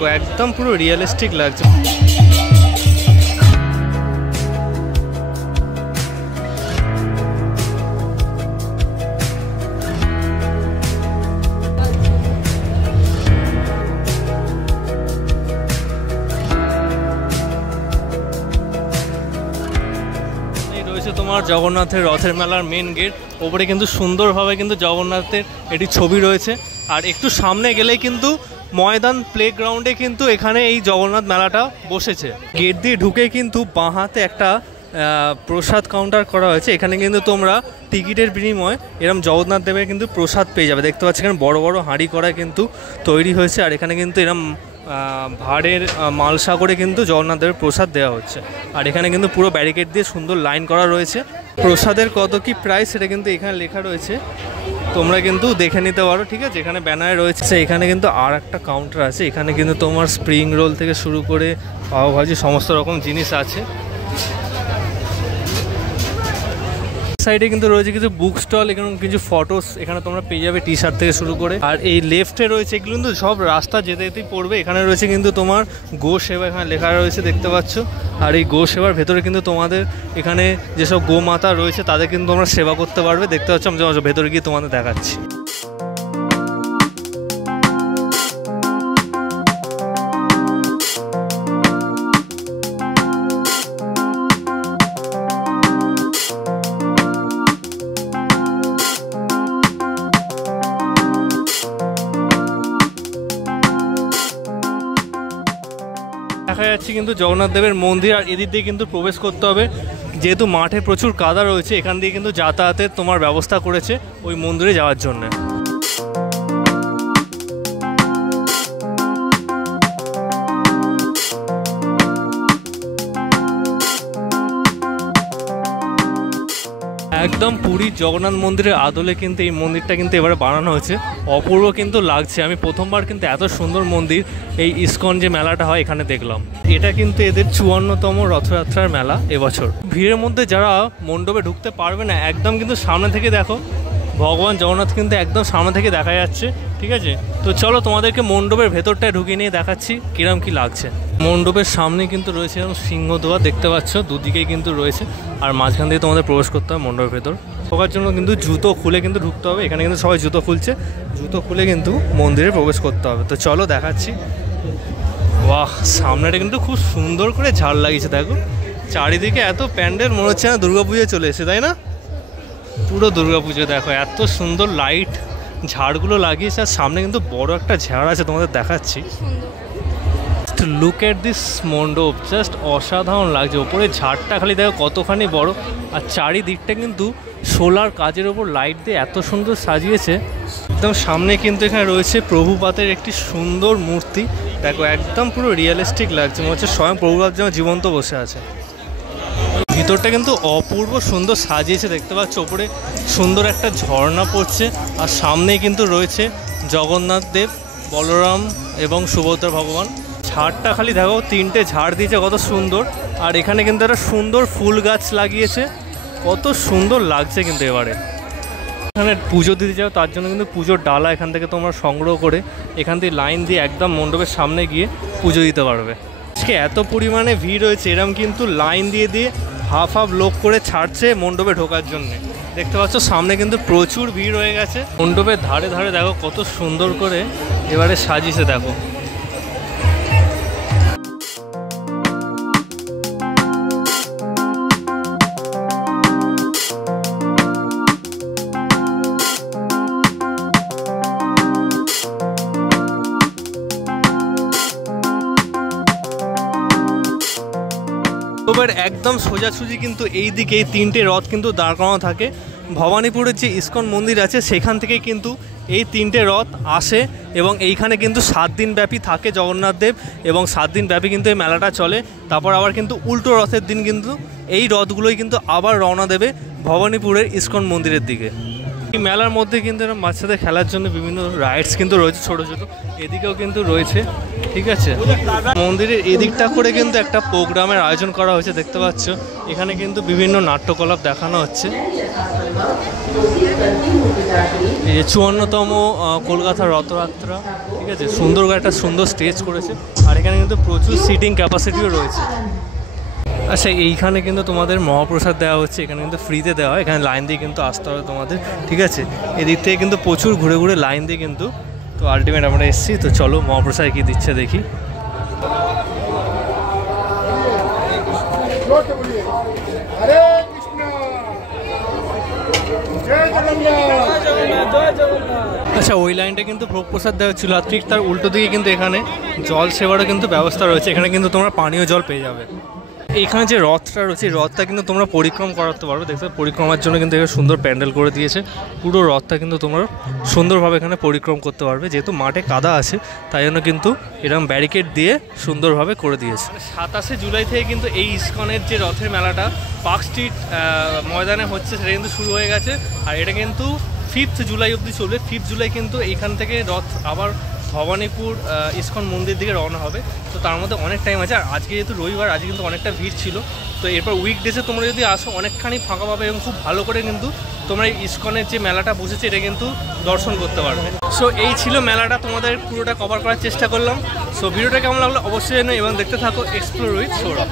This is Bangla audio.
দেখো একদম পুরো রিয়েলিস্টিক লাগছে। তোমার জগন্নাথের রথের মেলার মেন গেট, ওপরে কিন্তু সুন্দরভাবে কিন্তু জগন্নাথের এটি ছবি রয়েছে। আর একটু সামনে গেলেই কিন্তু ময়দান প্লেগ্রাউন্ডে কিন্তু এখানে এই জগন্নাথ মেলাটা বসেছে। গেট দিয়ে ঢুকে কিন্তু বাঁ হাতে একটা প্রসাদ কাউন্টার করা হয়েছে। এখানে কিন্তু তোমরা টিকিটের বিনিময়ে এরকম জগন্নাথ দেবের কিন্তু প্রসাদ পেয়ে যাবে। দেখতে পাচ্ছি এখানে বড় বড় হাঁড়ি করা কিন্তু তৈরি হয়েছে। আর এখানে কিন্তু এরকম ভাড়ের মালসা করে কিন্তু জগন্নাথ দেবের প্রসাদ দেওয়া হচ্ছে। আর এখানে কিন্তু পুরো ব্যারিকেড দিয়ে সুন্দর লাইন করা রয়েছে। প্রসাদের কত কি প্রাইস সেটা কিন্তু এখানে লেখা রয়েছে, তোমরা কিন্তু দেখে নিতে পারো। ঠিক আছে, এখানে ব্যানারে রয়েছে। এখানে কিন্তু আর একটা কাউন্টার আছে, এখানে কিন্তু তোমার স্প্রিং রোল থেকে শুরু করে পাওভাজি সমস্ত রকম জিনিস আছে। সাইডে কিন্তু রয়েছে কিছু বুক স্টল, এখানে কিছু ফটোস এখানে তোমরা পেয়ে যাবে, টি শার্ট থেকে শুরু করে। আর এই লেফটে রয়েছে এগুলো কিন্তু সব রাস্তা যেতে যেতেই পড়বে। এখানে রয়েছে কিন্তু তোমার গো সেবা, এখানে লেখা রয়েছে দেখতে পাচ্ছ। আর এই গো সেবার ভেতরে কিন্তু তোমাদের এখানে যেসব গো মাতা রয়েছে তাদের কিন্তু তোমরা সেবা করতে পারবে। দেখতে পাচ্ছ আমি ভেতরে গিয়ে তোমাদের দেখাচ্ছি। দেখা যাচ্ছে কিন্তু জগন্নাথ দেবের মন্দির। আর এদিক দিয়ে কিন্তু প্রবেশ করতে হবে, যেহেতু মাঠে প্রচুর কাদা রয়েছে এখান দিয়ে কিন্তু যাতায়াতের তোমার ব্যবস্থা করেছে ওই মন্দিরে যাওয়ার জন্য। একদম পুরীর জগন্নাথ মন্দিরের আদলে কিন্তু এই মন্দিরটা কিন্তু এবারে বানানো হয়েছে, অপূর্ব কিন্তু লাগছে। আমি প্রথমবার কিন্তু এত সুন্দর মন্দির এই ইস্কন যে মেলাটা হয় এখানে দেখলাম। এটা কিন্তু এদের 54তম রথযাত্রার মেলা এবছর। ভিড়ের মধ্যে যারা মণ্ডপে ঢুকতে পারবে না, একদম কিন্তু সামনে থেকে দেখো ভগবান জগন্নাথ কিন্তু একদম সামনে থেকে দেখা যাচ্ছে। ঠিক আছে, তো চলো তোমাদেরকে মণ্ডপের ভেতরটায় ঢুকিয়ে নিয়ে দেখাচ্ছি কিরম কি লাগছে। মণ্ডপের সামনে কিন্তু রয়েছে এরকম সিংহদুয়ার, দেখতে পাচ্ছ দুদিকেই কিন্তু রয়েছে। আর মাঝখান থেকে তোমাদের প্রবেশ করতে হবে মণ্ডপের ভেতর। ঢোকার জন্য কিন্তু জুতো খুলে কিন্তু ঢুকতে হবে। এখানে কিন্তু সবাই জুতো খুলছে, জুতো খুলে কিন্তু মন্দিরে প্রবেশ করতে হবে। তো চলো দেখাচ্ছি। বাহ, সামনেটা কিন্তু খুব সুন্দর করে ঝাড় লাগিয়েছে। দেখো চারিদিকে এত প্যান্ডেল, মনে হচ্ছে না দুর্গাপুজোয় চলে এসে, তাই না? পুরো দুর্গাপুজো। দেখো এত সুন্দর লাইট ঝাড়গুলো লাগিয়েছে। আর সামনে কিন্তু বড় একটা ঝাড় আছে, তোমাদের দেখাচ্ছি। লুক এট দিস মণ্ডপ, জাস্ট অসাধারণ লাগছে। ওপরে ঝাড়টা খালি দেখো কতখানি বড়। আর চারিদিকটা কিন্তু সোলার কাজের ওপর লাইট দিয়ে এত সুন্দর সাজিয়েছে। একদম সামনে কিন্তু এখানে রয়েছে প্রভুপাতের একটি সুন্দর মূর্তি। দেখো একদম পুরো রিয়েলিস্টিক লাগছে, মনে হচ্ছে স্বয়ং প্রভুপাত যেন জীবন্ত বসে আছে। ভিতরটা কিন্তু অপূর্ব সুন্দর সাজিয়েছে, দেখতে পাচ্ছ ওপরে সুন্দর একটা ঝর্ণা পড়ছে। আর সামনেই কিন্তু রয়েছে জগন্নাথ দেব, বলরাম এবং সুভদ্রা ভগবান। ঝাড়টা খালি দেখো, তিনটে ঝাড় দিয়েছে কত সুন্দর। আর এখানে কিন্তু একটা সুন্দর ফুল গাছ লাগিয়েছে, কত সুন্দর লাগছে কিন্তু। এবারে এখানে পুজো দিতে যাও তার জন্য কিন্তু পুজোর ডালা এখান থেকে তোমরা সংগ্রহ করে এখান থেকে লাইন দিয়ে একদম মণ্ডপের সামনে গিয়ে পুজো দিতে পারবে। আজকে এত পরিমাণে ভিড় হয়েছে, এরম কিন্তু লাইন দিয়ে দিয়ে হাফ হাফ লোক করে ছাড়ছে মণ্ডপে ঢোকার জন্যে। দেখতে পাচ্ছ সামনে কিন্তু প্রচুর ভিড় হয়ে গেছে। মণ্ডপের ধারে ধারে দেখো কত সুন্দর করে এবারে সাজিয়েছে। দেখো একদম সোজাসুজি কিন্তু এই দিকে এই তিনটে রথ কিন্তু দাঁড় করানো থাকে। ভবানীপুরের যে ইস্কন মন্দির আছে সেখান থেকে কিন্তু এই তিনটে রথ আসে এবং এইখানে কিন্তু 7 দিন ব্যাপী থাকে জগন্নাথ দেব এবং 7 দিন ব্যাপী কিন্তু এই মেলাটা চলে। তারপর আবার কিন্তু উল্টো রথের দিন কিন্তু এই রথগুলোই কিন্তু আবার রওনা দেবে ভবানীপুরের ইস্কন মন্দিরের দিকে। এই মেলার মধ্যে কিন্তু এরকম বাচ্চাদের খেলার জন্য বিভিন্ন রাইডস কিন্তু রয়েছে ছোটো ছোটো, এদিকেও কিন্তু রয়েছে। ঠিক আছে, মন্দিরের এদিকটা করে কিন্তু একটা প্রোগ্রামের আয়োজন করা হয়েছে, দেখতে পাচ্ছ এখানে কিন্তু বিভিন্ন নাট্যকলাপ দেখানো হচ্ছে। এই যে 54তম কলকাতা রথযাত্রা, ঠিক আছে, সুন্দর একটা সুন্দর স্টেজ করেছে, আর এখানে কিন্তু প্রচুর সিটিং ক্যাপাসিটিও রয়েছে। আচ্ছা, এইখানে কিন্তু তোমাদের মহাপ্রসাদ দেওয়া হচ্ছে, এখানে কিন্তু ফ্রিতে দেওয়া হয়, এখানে লাইন দিয়ে কিন্তু আসতে হবে তোমাদের। ঠিক আছে, এদিক থেকে কিন্তু প্রচুর ঘুরে ঘুরে লাইন দিয়ে কিন্তু, তো আলটিমেট আমরা এসেছি। তো চলো মহাপ্রসাদ কী দিচ্ছে দেখি। আচ্ছা, ওই লাইনটা কিন্তু ভোগ প্রসাদ দেওয়া ছিল, আর ঠিক তার উল্টো দিকে কিন্তু এখানে জল সেবারও কিন্তু ব্যবস্থা রয়েছে, এখানে কিন্তু তোমরা পানীয় জল পেয়ে যাবে। এইখানে যে রথটা রয়েছে, রথটা কিন্তু তোমরা পরিক্রম করাতে পারবে, দেখতে পরিক্রমার জন্য কিন্তু এখানে সুন্দর প্যান্ডেল করে দিয়েছে, পুরো রথটা কিন্তু তোমরা সুন্দরভাবে এখানে পরিক্রম করতে পারবে, যেহেতু মাঠে কাদা আছে তাই জন্য কিন্তু এরকম ব্যারিকেড দিয়ে সুন্দরভাবে করে দিয়েছে। 27শে জুলাই থেকে কিন্তু এই ইসকনের যে রথের মেলাটা পার্ক স্ট্রিট ময়দানে হচ্ছে, সেটা কিন্তু শুরু হয়ে গেছে, আর এটা কিন্তু 5th জুলাই অবধি চলবে। 5th জুলাই কিন্তু এইখান থেকে রথ আবার ভবানীপুর ইসকন মন্দির দিকে রওনা হবে, তো তার মধ্যে অনেক টাইম আছে। আর আজকে যেহেতু রবিবার, আজকে কিন্তু অনেকটা ভিড় ছিল, তো এরপর উইকডেজে তোমরা যদি আসো অনেকখানি ফাঁকা পাবে এবং খুব ভালো করে কিন্তু তোমরা এই ইসকনের যে মেলাটা বসেছে এটা কিন্তু দর্শন করতে পারবে। সো এই ছিল মেলাটা, তোমাদের পুরোটা কভার করার চেষ্টা করলাম। সো ভিডিওটা কেমন লাগলো অবশ্যই জানো এবং দেখতে থাকো এক্সপ্লোর উইথ সৌরভ।